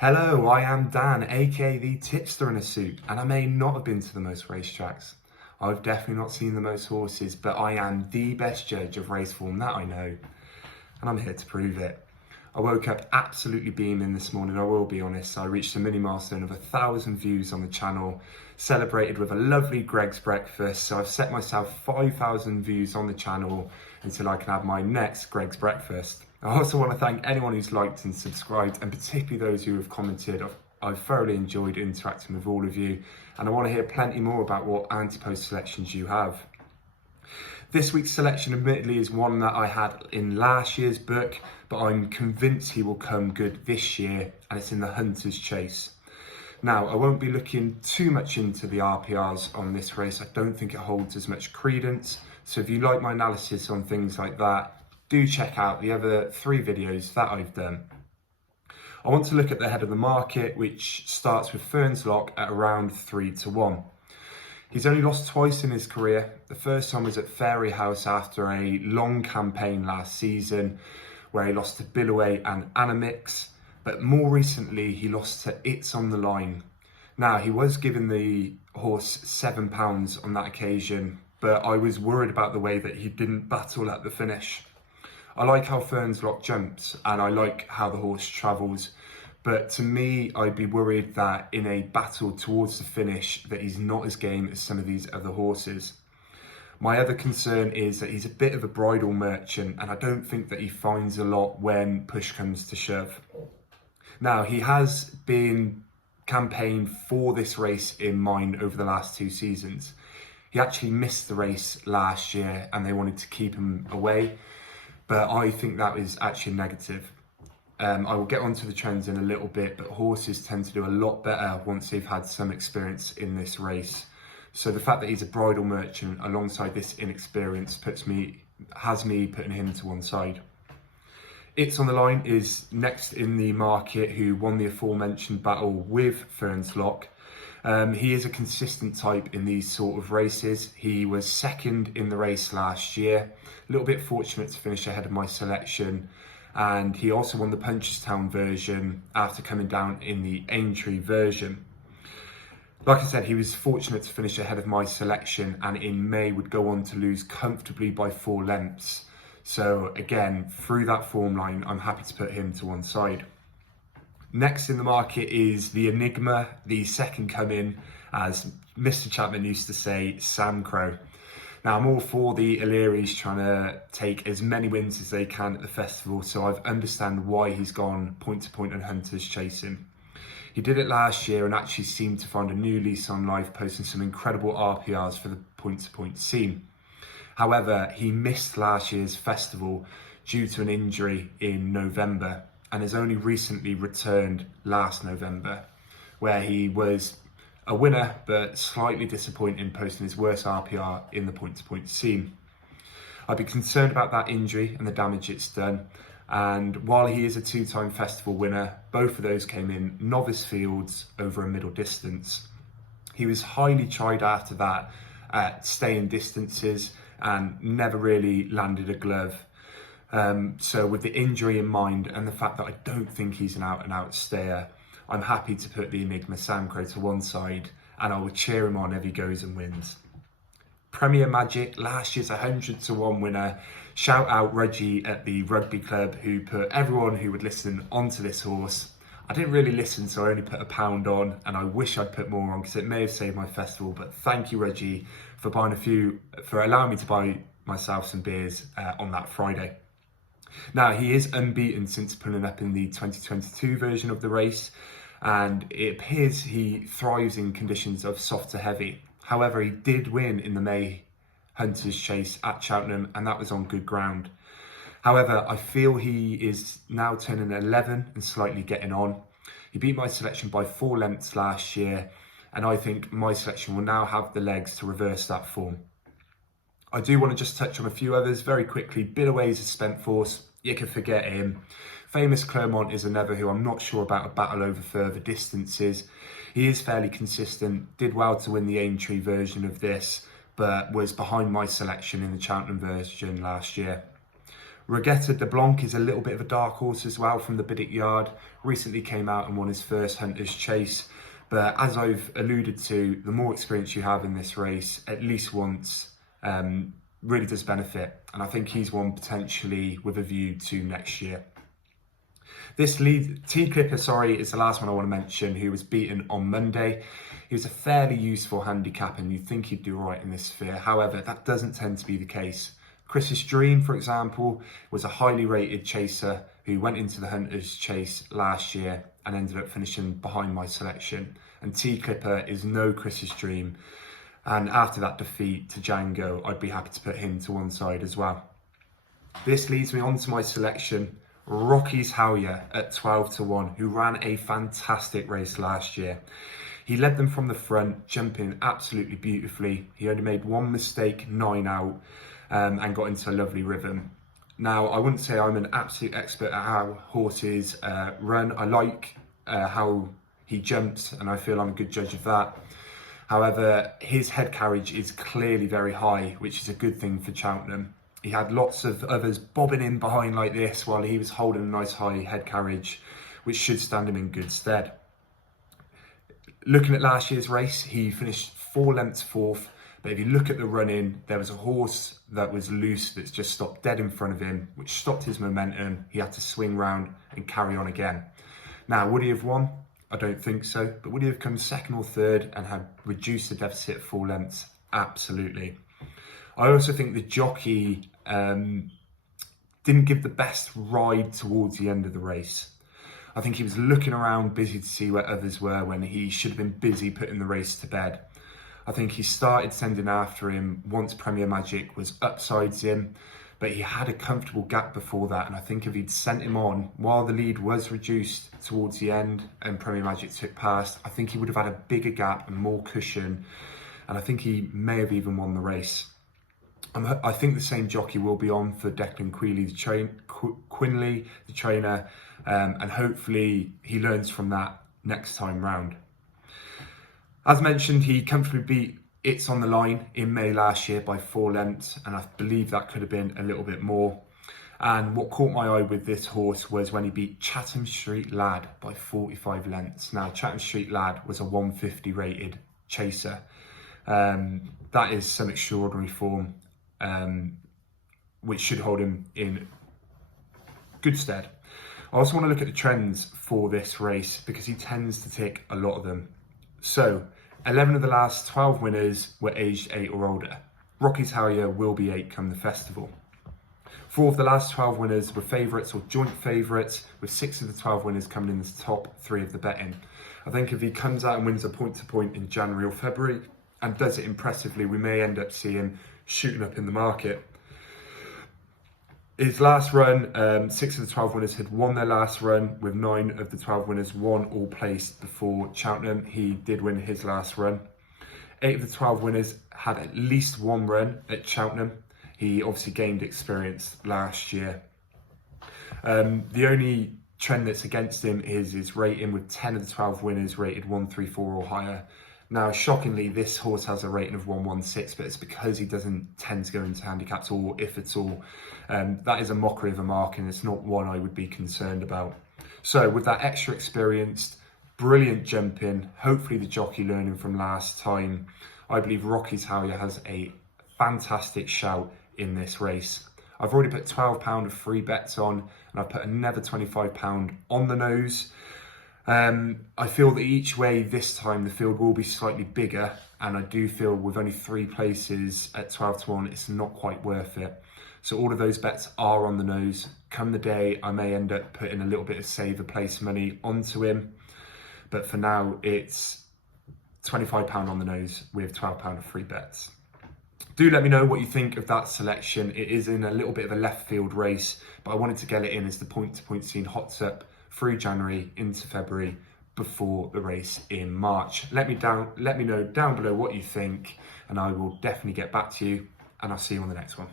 Hello, I am Dan, aka the tipster in a suit, and I may not have been to the most racetracks. I've definitely not seen the most horses, but I am the best judge of race form that I know, and I'm here to prove it. I woke up absolutely beaming this morning, I will be honest. I reached a mini milestone of 1,000 views on the channel, celebrated with a lovely Greg's breakfast, so I've set myself 5,000 views on the channel until I can have my next Greg's breakfast. I also want to thank anyone who's liked and subscribed, and particularly those who have commented. I've thoroughly enjoyed interacting with all of you, and I want to hear plenty more about what anti-post selections you have. This week's selection admittedly is one that I had in last year's book, but I'm convinced he will come good this year, and it's in the Hunter's Chase. Now, I won't be looking too much into the RPRs on this race. I don't think it holds as much credence. So if you like my analysis on things like that, do check out the other 3 videos that I've done. I want to look at the head of the market, which starts with Fernlock at around 3-1. He's only lost twice in his career. The first time was at Fairyhouse after a long campaign last season, where he lost to Billaway and Animix. But more recently, he lost to It's on the Line. Now, he was given the horse £7 on that occasion, but I was worried about the way that he didn't battle at the finish. I like how Fernlock jumps, and I like how the horse travels. But to me, I'd be worried that in a battle towards the finish, that he's not as game as some of these other horses. My other concern is that he's a bit of a bridle merchant, and I don't think that he finds a lot when push comes to shove. Now, he has been campaigned for this race in mind over the last 2 seasons. He actually missed the race last year and they wanted to keep him away, but I think that is actually negative. I will get onto the trends in a little bit, but horses tend to do a lot better once they've had some experience in this race. So the fact that he's a bridle merchant alongside this inexperience has me putting him to one side. It's on the Line is next in the market, who won the aforementioned battle with Fernlock. He is a consistent type in these sort of races. He was second in the race last year, a little bit fortunate to finish ahead of my selection. And he also won the Punchestown version after coming down in the Aintree version. Like I said, he was fortunate to finish ahead of my selection, and in May would go on to lose comfortably by 4 lengths. So again, through that form line, I'm happy to put him to one side. Next in the market is the Enigma, the second coming, as Mr. Chapman used to say, Samcro. Now, I'm all for the Illyris trying to take as many wins as they can at the festival, so I understand why he's gone point to point and Hunter's chasing. He did it last year and actually seemed to find a new lease on life, posting some incredible RPRs for the point to point scene. However, he missed last year's festival due to an injury in November and has only recently returned last November, where he was a winner, but slightly disappointing, posting his worst RPR in the point-to-point scene. I'd be concerned about that injury and the damage it's done. And while he is a 2-time festival winner, both of those came in novice fields over a middle distance. He was highly tried after that at staying distances and never really landed a glove. So with the injury in mind and the fact that I don't think he's an out-and-out stayer, I'm happy to put the Enigma Samcro to one side, and I will cheer him on if he goes and wins. Premier Magic, last year's 100-1 winner. Shout out Reggie at the rugby club, who put everyone who would listen onto this horse. I didn't really listen, so I only put £1 on, and I wish I'd put more on because it may have saved my festival. But thank you, Reggie, for allowing me to buy myself some beers on that Friday. Now, he is unbeaten since pulling up in the 2022 version of the race, and it appears he thrives in conditions of soft to heavy. However, he did win in the May Hunter's Chase at Cheltenham, and that was on good ground. However, I feel he is now turning 11 and slightly getting on. He beat my selection by 4 lengths last year, and I think my selection will now have the legs to reverse that form. I do want to just touch on a few others very quickly. Billaway's a spent force, you can forget him. Famous Clermont is another who I'm not sure about a battle over further distances. He is fairly consistent, did well to win the Aintree version of this, but was behind my selection in the Cheltenham version last year. Regatta de Blanc is a little bit of a dark horse as well from the Biddick Yard. Recently came out and won his first Hunter's Chase. But as I've alluded to, the more experience you have in this race, at least once, really does benefit. And I think he's one potentially with a view to next year. This lead, T-Clipper, is the last one I want to mention, who was beaten on Monday. He was a fairly useful handicap and you'd think he'd do right in this sphere. However, that doesn't tend to be the case. Chris's Dream, for example, was a highly rated chaser who went into the Hunter's Chase last year and ended up finishing behind my selection. And T-Clipper is no Chris's Dream. And after that defeat to Django, I'd be happy to put him to one side as well. This leads me on to my selection, Rocky's Howyer at 12-1, who ran a fantastic race last year. He led them from the front, jumping absolutely beautifully. He only made one mistake, 9 out, and got into a lovely rhythm. Now, I wouldn't say I'm an absolute expert at how horses run. I like how he jumps, and I feel I'm a good judge of that. However, his head carriage is clearly very high, which is a good thing for Cheltenham. He had lots of others bobbing in behind like this while he was holding a nice high head carriage, which should stand him in good stead. Looking at last year's race, he finished 4 lengths fourth, but if you look at the run-in, there was a horse that was loose that's just stopped dead in front of him, which stopped his momentum. He had to swing round and carry on again. Now, would he have won? I don't think so, but would he have come second or third and had reduced the deficit 4 lengths? Absolutely. I also think the jockey didn't give the best ride towards the end of the race. I think he was looking around busy to see where others were when he should have been busy putting the race to bed. I think he started sending after him once Premier Magic was upsides him, but he had a comfortable gap before that, and I think if he'd sent him on while the lead was reduced towards the end and Premier Magic took past, I think he would have had a bigger gap and more cushion, and I think he may have even won the race. I think the same jockey will be on for Declan Quinley, the trainer, and hopefully he learns from that next time round. As mentioned, he comfortably beat It's on the Line in May last year by 4 lengths, and I believe that could have been a little bit more. And what caught my eye with this horse was when he beat Chatham Street Lad by 45 lengths. Now, Chatham Street Lad was a 150 rated chaser. That is some extraordinary form, which should hold him in good stead. I also want to look at the trends for this race because he tends to tick a lot of them. So, 11 of the last 12 winners were aged 8 or older. Rocky's Howyer will be 8 come the festival. 4 of the last 12 winners were favourites or joint favourites, with 6 of the 12 winners coming in the top 3 of the betting. I think if he comes out and wins a point-to-point in January or February and does it impressively, we may end up seeing him shooting up in the market. His last run, 6 of the 12 winners had won their last run, with 9 of the 12 winners won or placed before Cheltenham. He did win his last run. 8 of the 12 winners had at least 1 run at Cheltenham. He obviously gained experience last year. The only trend that's against him is his rating, with 10 of the 12 winners rated 134 or higher. Now, shockingly, this horse has a rating of 116, but it's because he doesn't tend to go into handicaps, or if at all. That is a mockery of a mark, and it's not one I would be concerned about. So, with that extra experience, brilliant jumping, hopefully the jockey learning from last time, I believe Rocky's Howyer has a fantastic shout in this race. I've already put £12 of free bets on, and I've put another £25 on the nose. I feel that each way this time the field will be slightly bigger, and I do feel with only 3 places at 12-1, it's not quite worth it. So all of those bets are on the nose. Come the day, I may end up putting a little bit of saver place money onto him, but for now it's £25 on the nose with £12 of free bets. Do let me know what you think of that selection. It is in a little bit of a left field race, but I wanted to get it in as the point-to-point scene hots up through January into February before the race in March. Let me know down below what you think, and I will definitely get back to you, and I'll see you on the next one.